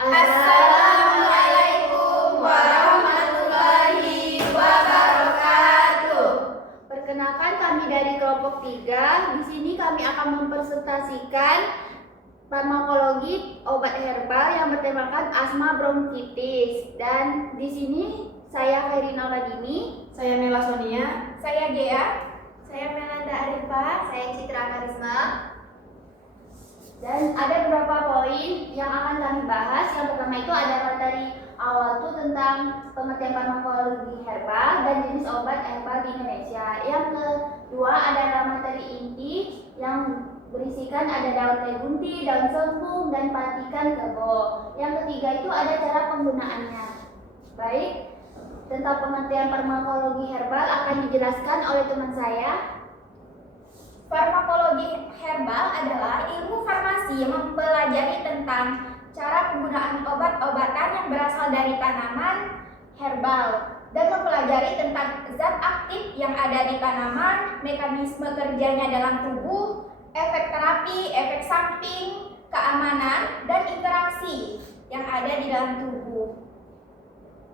Assalamualaikum warahmatullahi wabarakatuh. Perkenalkan, kami dari kelompok 3. Di sini kami akan mempresentasikan farmakologi obat herbal yang bertemakan asma bronkitis. Dan di sini saya Khairina Ladini, Saya Nela Sonia, saya Gea, saya Melanda Arifah, saya Citra Karisma. Dan ada beberapa poin yang akan kami bahas. Yang pertama itu adalah dari awal tuh tentang pengertian farmakologi herbal dan jenis obat herbal di Indonesia. Yang kedua adalah materi inti yang berisikan ada daun teh bunti, daun sengkung, dan patikan kebo. Yang ketiga itu ada cara penggunaannya. Baik, tentang pengertian farmakologi herbal akan dijelaskan oleh teman saya. Farmakologi herbal adalah ilmu farmasi yang mempelajari tentang cara penggunaan obat-obatan yang berasal dari tanaman herbal dan mempelajari tentang zat aktif yang ada di tanaman, mekanisme kerjanya dalam tubuh, efek terapi, efek samping, keamanan, dan interaksi yang ada di dalam tubuh.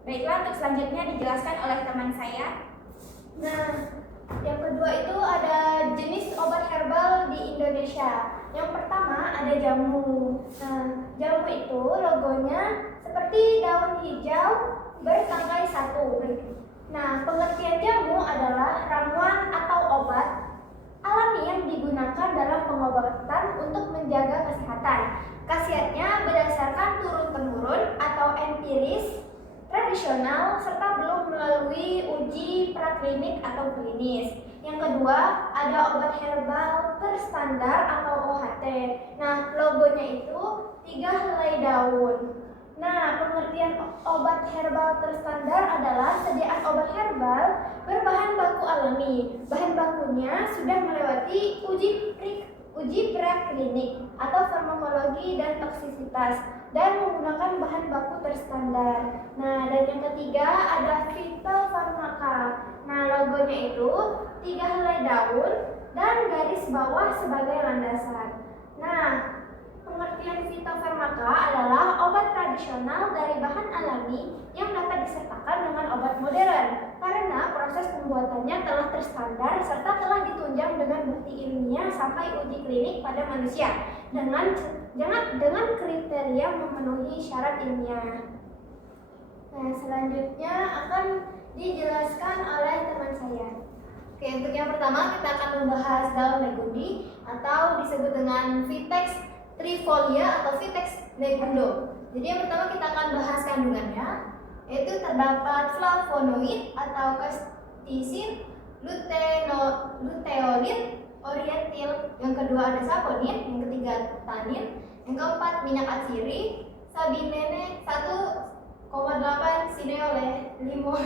Baiklah, untuk selanjutnya dijelaskan oleh teman saya. Nah, yang kedua itu ada jenis obat herbal di Indonesia. Yang pertama ada jamu. Nah, jamu itu logonya seperti daun hijau bertangkai satu. Nah, pengertian jamu adalah ramuan atau obat alami yang digunakan dalam pengobatan untuk menjaga kesehatan. Khasiatnya berdasarkan turun-temurun atau empiris, tradisional, serta belum melalui uji praklinik atau klinis. Yang kedua, ada obat herbal terstandar atau OHT. Nah, logonya itu 3 helai daun. Nah, pengertian obat herbal terstandar adalah sediaan obat herbal berbahan baku alami. Bahan bakunya sudah melewati uji praklinik atau farmakologi dan toksisitas dan menggunakan bahan baku terstandar. Nah, dan yang ketiga ada fitofarmaka. Nah, logonya itu 3 helai daun dan garis bawah sebagai landasan. Nah, pengertian fitofarmaka adalah obat tradisional dari bahan alami yang dapat disertakan dengan obat modern karena proses pembuatannya telah terstandar serta telah ditunjang dengan bukti ilmiah sampai uji klinik pada manusia dengan kriteria memenuhi syarat ilmiah. Nah, selanjutnya akan dijelaskan oleh teman saya. Oke, untuk yang pertama kita akan membahas daun legundi atau disebut dengan Vitex trifolia atau Vitex legundo. Jadi yang pertama kita akan bahas kandungannya, yaitu terdapat flavonoid atau kasticin, luteolin, orientil, yang kedua ada saponin, yang ketiga tanin, yang keempat minyak atsiri, sabinene 1,8 sineole, limon,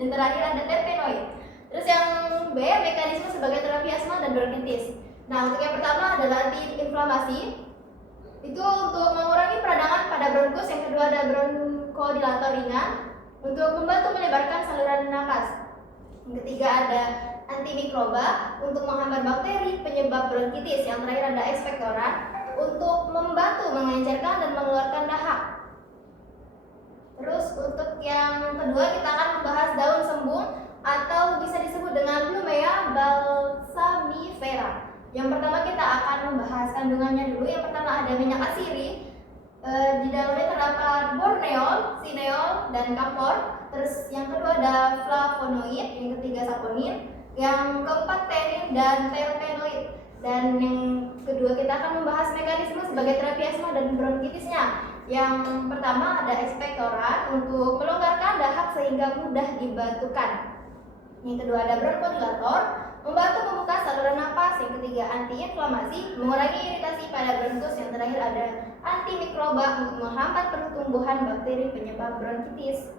dan terakhir ada terpenoid. Terus yang B, mekanisme sebagai terapi asma dan bronkitis. Nah, untuk yang pertama adalah antiinflamasi. Itu untuk mengurangi peradangan pada bronkus. Yang kedua ada bronkodilator ringan untuk membantu melebarkan saluran napas. Yang ketiga ada antimikroba untuk menghambat bakteri penyebab bronkitis. Yang terakhir ada ekspektoran untuk membantu mengencerkan dan mengeluarkan dahak. Terus untuk yang kedua kita akan membahas daun sembung atau bisa disebut dengan Blumea balsamifera. Yang pertama kita akan membahas kandungannya dulu. Yang pertama ada minyak atsiri. Di dalamnya terdapat borneol, sineol, dan kaplor. Terus yang kedua ada flavonoid, yang ketiga saponin, yang keempat tenin dan terpenoid. Dan yang kedua kita akan membahas mekanisme sebagai terapi asma dan bronkitisnya. Yang pertama ada ekspektoran untuk melonggarkan dahak sehingga mudah dibatukan. Yang kedua ada bronkodilator, membantu membuka saluran napas. Yang ketiga antiinflamasi, mengurangi iritasi pada bronkus. Yang terakhir ada antimikroba untuk menghambat pertumbuhan bakteri penyebab bronkitis.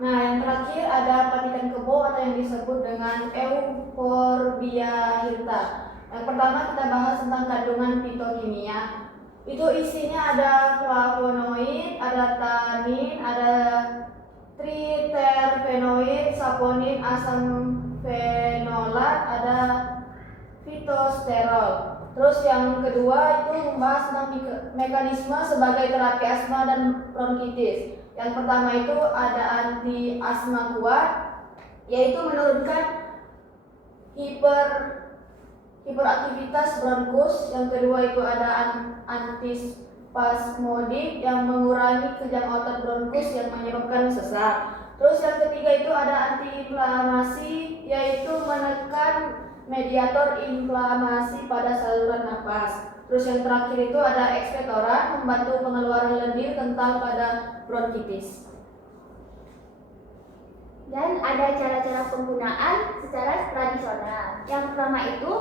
Nah, yang terakhir ada patikan kebo atau yang disebut dengan Euphorbia hirta. Yang pertama kita bahas tentang kandungan fitokimia. Itu isinya ada flavonoid, ada tanin, ada triterpenoid, saponin, asam fenolat, ada fitosterol. Terus yang kedua itu membahas tentang mekanisme sebagai terapi asma dan bronkitis. Yang pertama itu ada anti asma kuat, yaitu menurunkan hiperaktivitas bronkus. Yang kedua itu ada antispasmodik yang mengurangi kejang otot bronkus yang menyebabkan sesak. Terus yang ketiga itu ada antiinflamasi, yaitu menekan mediator inflamasi pada saluran nafas. Terus yang terakhir itu ada ekspektoran, membantu pengeluaran lendir kental pada bronkitis. Dan ada cara-cara penggunaan secara tradisional. Yang pertama itu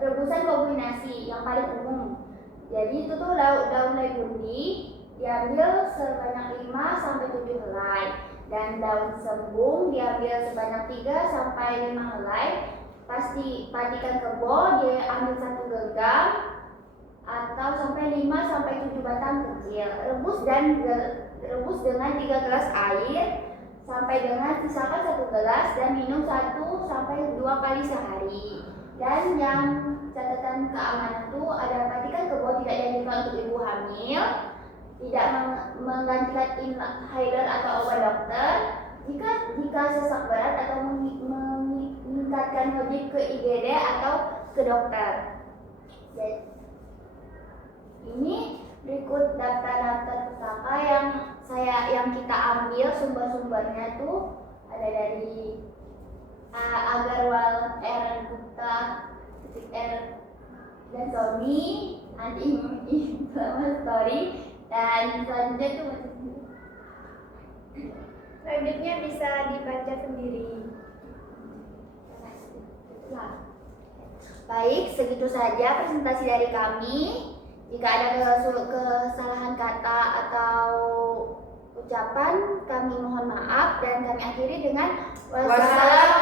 rebusan kombinasi yang paling umum. Jadi itu tuh daun legundi diambil sebanyak 5-7 helai, dan daun sembung diambil sebanyak 3-5 helai. Pastikan kebo diambil 1 genggam atau sampai 5-7 batang kecil. Rebus dengan 3 gelas air sampai dengan sisakan 1 gelas dan minum 1-2 kali sehari. Dan yang catatan keamanan itu ada pastikan kebo tidak dianjurkan untuk ibu hamil, tidak menggantikan inhaler atau obat dokter. Jika sesak berat atau meningkatkan wajib ke IGD atau ke dokter. Ini berikut daftar pustaka yang kita ambil sumber-sumbernya tuh ada dari Agarwal R. Gupta R. dan Sony anti-inflammatory, dan selanjutnya tuh Selanjutnya bisa dibaca sendiri. Baik, segitu saja presentasi dari kami. Jika ada kesalahan kata atau ucapan, kami mohon maaf, dan kami akhiri dengan wassalamualaikum